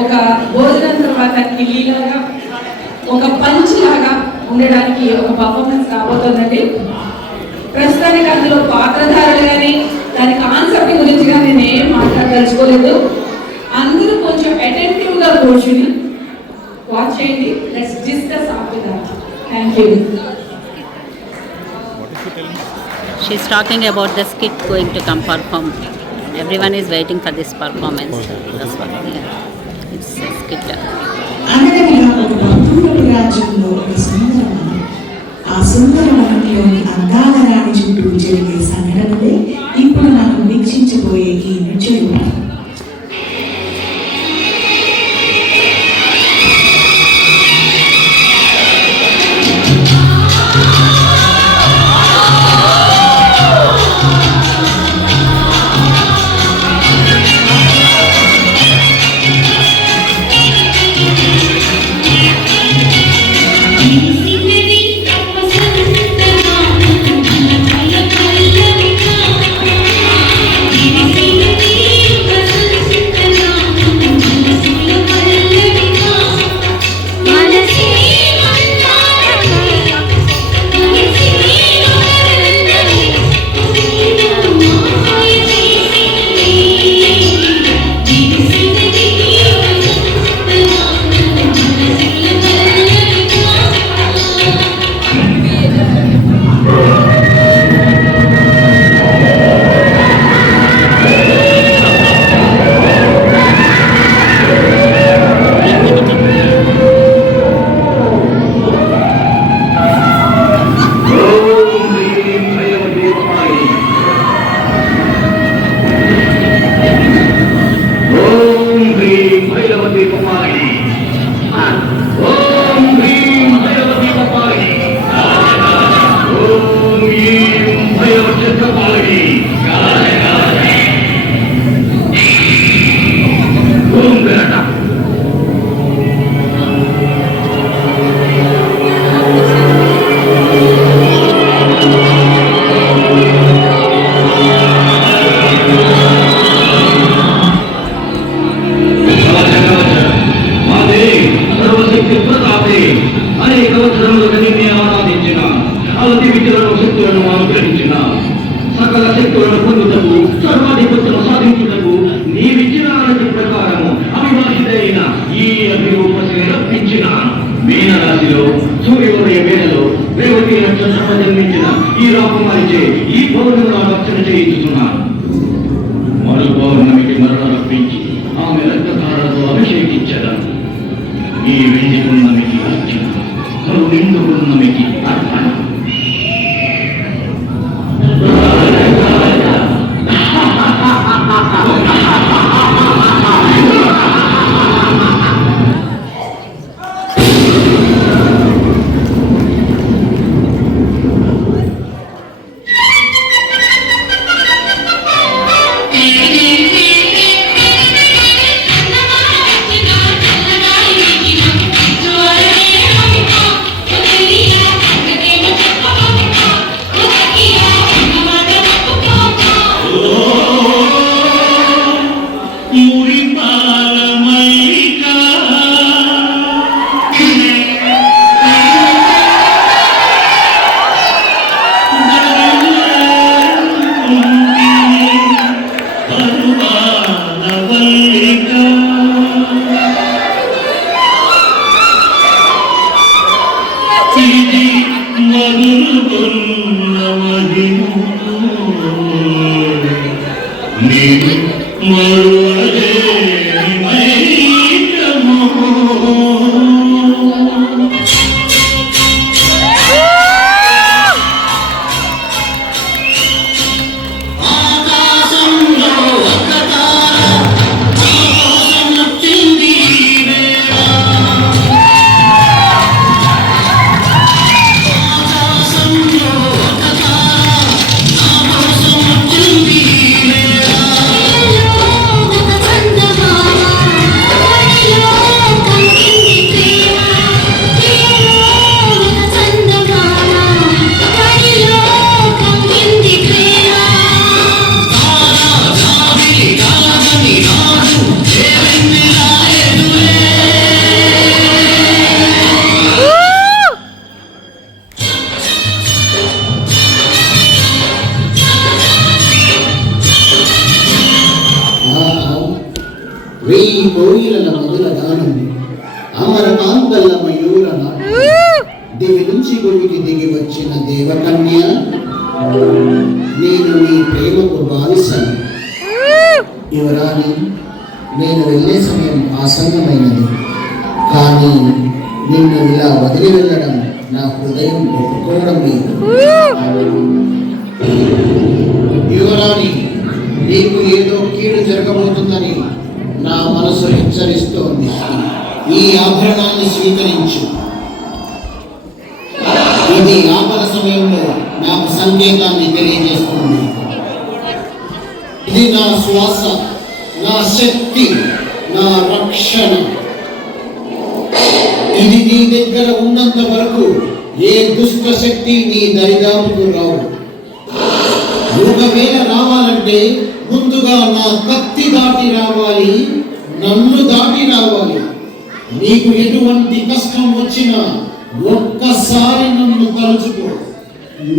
ఒక భోజనం తర్వాత కిలీలాగా ఒక పంచ్ లాగా ఉండడానికి ఒక పర్ఫార్మెన్స్ రాబోతుందండి. ప్రస్తుతానికి అందులో పాత్రధారులు కానీ దాని కాన్సెప్ట్ గురించి కానీ నేను ఏం మాట్లాడదలుచుకోలేదు. అందరూ కొంచెం అటెంటివ్గా కూర్చుని వాచ్ చేయండి. Let's discuss after that. Thank you. She is talking about the skit going to come perform. Everyone is waiting for this performance. That's what, yeah. It's a skit. అనగనగా ఒక భక్తుడి రాజ్యంలో ఒక సుందరవనం. ఆ సుందరవనంలోని అందాల రాణి చుట్టూ జరిగే సంఘటనలే ఇప్పుడు నాకు వీక్షించబోయే ఈ నృత్య రూపం. సకల శక్తులను పొందుటకు సర్వాధిపత్యం సాధించుటకు నీవిచ్చిన ఆనతి ప్రకారము అవివాహితైన ఈ అభిరూపశిని రప్పించినాను. మీనరాశిలో సూర్యోదయ వేళలో రేవతి నక్షత్రం జన్మించిన ఈ రాకుమారిచే ఈ పౌర్ణమిలో రక్షణ చేయించుతున్నాను. మరో పౌర్ణమికి మరణ రప్పించి ఆమె రక్తధారతో అభిషేకించదను. ఈ వెండి పున్నమికి అర్చన, మరో నిండు పున్నమికి అర్పణ. దివి నుంచి భూమికి దిగి వచ్చిన దేవకన్య, నేను నీ ప్రేమకు బానిసను. యువరాణి, నేను వెళ్ళే సమయం ఆసన్నమైనది. కానీ నిన్ను ఇలా వదిలి వెళ్ళడం నా హృదయం ఒప్పుకోవడం లేదు. యువరాణి, నీకు ఏదో కీడు జరగబోతుందని నా మనసు హెచ్చరిస్తోంది. ఈ ఆభరణాన్ని స్వీకరించు. ఇది ఆపద సమయంలో నాకు సంకేతాన్ని తెలియజేస్తుంది. ఇది నా శ్వాస, నా శక్తి, నా రక్షణ. ఇది నీ దగ్గర ఉన్నంత వరకు ఏ దుష్ట శక్తి నీ దరిదాపుకు రావు. ఒకవేళ రావాలంటే ముందుగా నా కత్తి దాటి రావాలి, నన్ను దాటి రావాలి. నీకు ఎటువంటి కష్టం వచ్చినా ఒక్కసారి నన్ను తలుచుకో,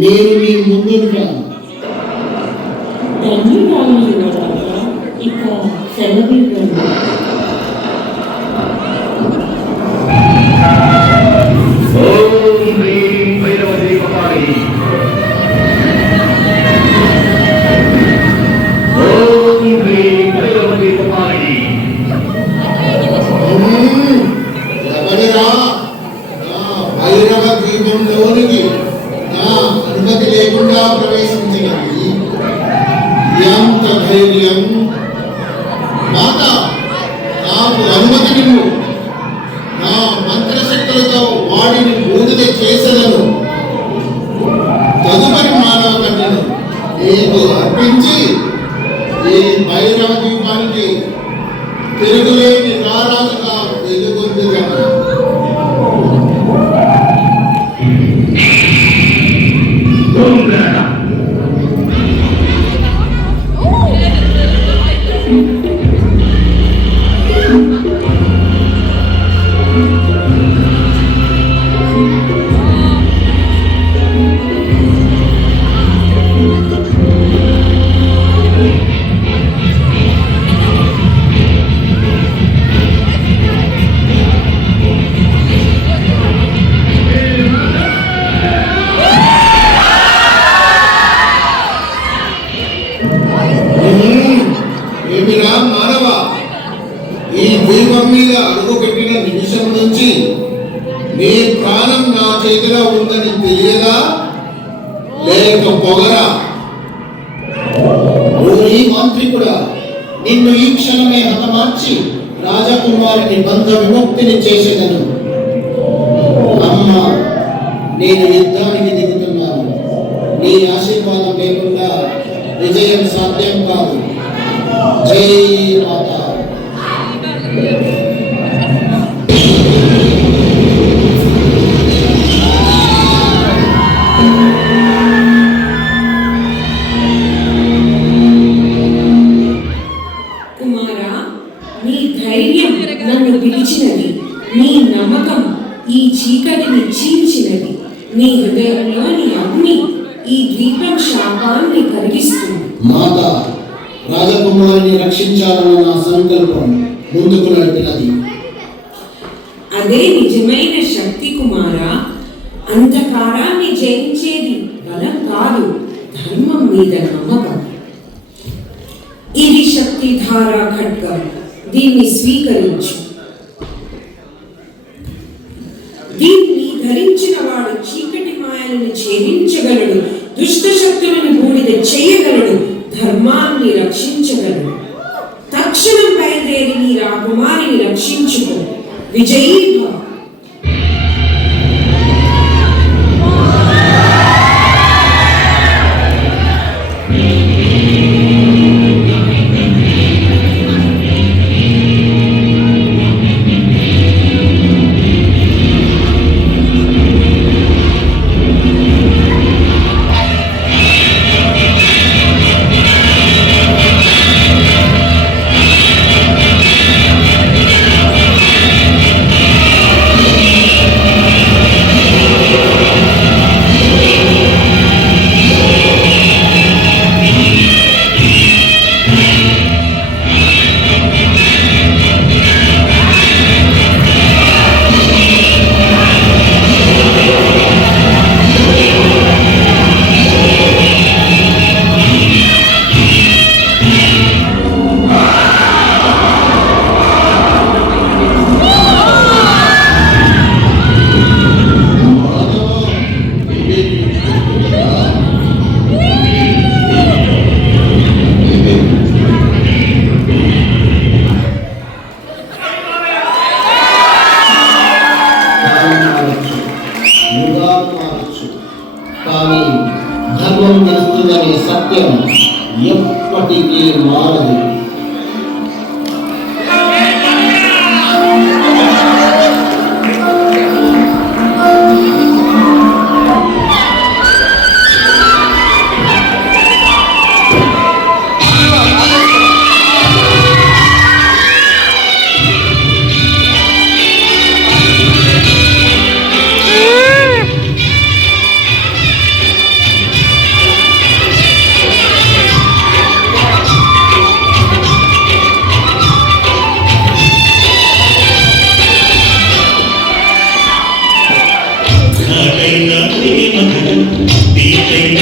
నేను నీ ముందుంటాను. ఇక సెలవు. ఓం హ్రీం భైరవదీపాయ. ఓం హ్రీం భైరవదీపాయ. ఎవరిరా భైరవ దీపంలోనికి నా అనుమతి లేకుండా ప్రవేశించినది? ఎంత ధైర్యం! మాత, నాకు అనుమతి నివ్వు. నా మంత్రశక్తులతో వాడిని బూడిద చేసేదను. తదుపరి మానవ కన్యను నీకు అర్పించి ఈ భైరవ దీపానికి తిరుగులేని రారాజుగా వెలుగొందుతాను. ఏమిరా మానవ, ఈ దీపం మీద అడుగు పెట్టిన నిమిషం నుంచి నీ ప్రాణం నా చేతిలో ఉందని తెలియదా? లేక పొగరా? ఈ మాంత్రికుడా, నిన్ను ఈ క్షణమే హతమార్చి రాజకుమారిని బంధ విముక్తిని చేసేదను. అమ్మ, నేను యుద్ధానికి దిగుతున్నాను. నీ ఆశీర్వాదం లేకుండా విజయం సాధ్యం కాదు. జై మాతా. కుమారా, నీ ధైర్యం నన్ను పిలిచినది. నీ నమ్మకం ఈ చీకటిని చీల్చినది. నీ హృదయంలోని అగ్ని ఈ ద్వీపం శాపాన్ని కలిగిస్తుంది. మాత, రాజకుమారిని రక్షించాలన్న నా సంకల్పం ముందుకు నడిపినది. అదే నిజమైన శక్తి కుమారా. అంధకారాన్ని జయించేది బలం కాదు, ధర్మం మీద నమ్మకం. ఇది శక్తి ధారా ఖడ్గం. దీన్ని స్వీకరించు. దీన్ని ధరించిన వాడు చీకటి మాయలను ఛేదించగలడు, దుష్ట శక్తులను బూడిద చేయగలడు, ధర్మాన్ని రక్షించగలడు. తక్షణం బయలుదేరి నీ రాకుమారిని రక్షించుకో. విజయీ భవ. సత్యం గెలుస్తుందనే సత్యం ఎప్పటికీ మారదు. ఘాటైన ప్రేమ కథ, తీపైన